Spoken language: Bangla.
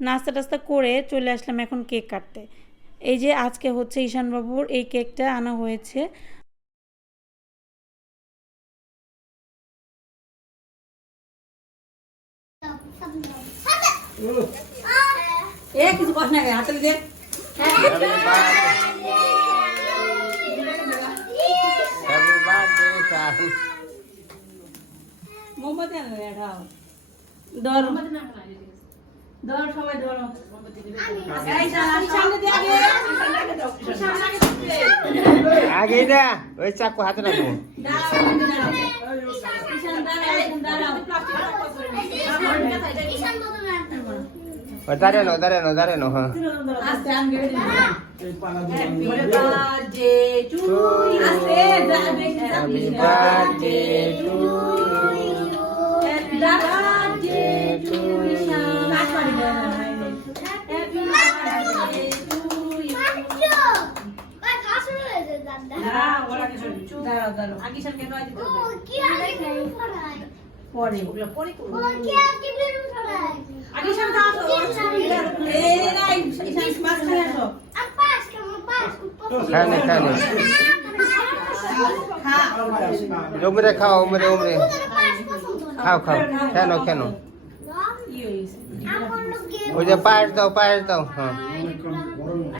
নাস্তা টাস্তা করে চলে আসলাম এখন কেক কাটতে। এই যে আজকে হচ্ছে ঈশানবাবুর এই কেকটা আনা হয়েছে। কিছু কষ্ট না হাতে দে মোমবাতি আনলে খাও ধরো ধরো সবাই ধরো আগে না ওই চাকু হাতে রাখবো দাঁড়ানো দাঁড়ানো দাঁড়ানো হ্যাঁ Happy birthday to you. Happy birthday to you. Happy birthday to you. দাঁড়াও দাঁড়াও আগে সামনে নয় দিতে পরে পরে আগে সামনে আসো এই নাই ঈশান পাঁচ খানে আসো খানে খানে উমরে খাও উমরে উমরে খাও খাও কেন কেন ওই যে পায়েস দাও হ্যাঁ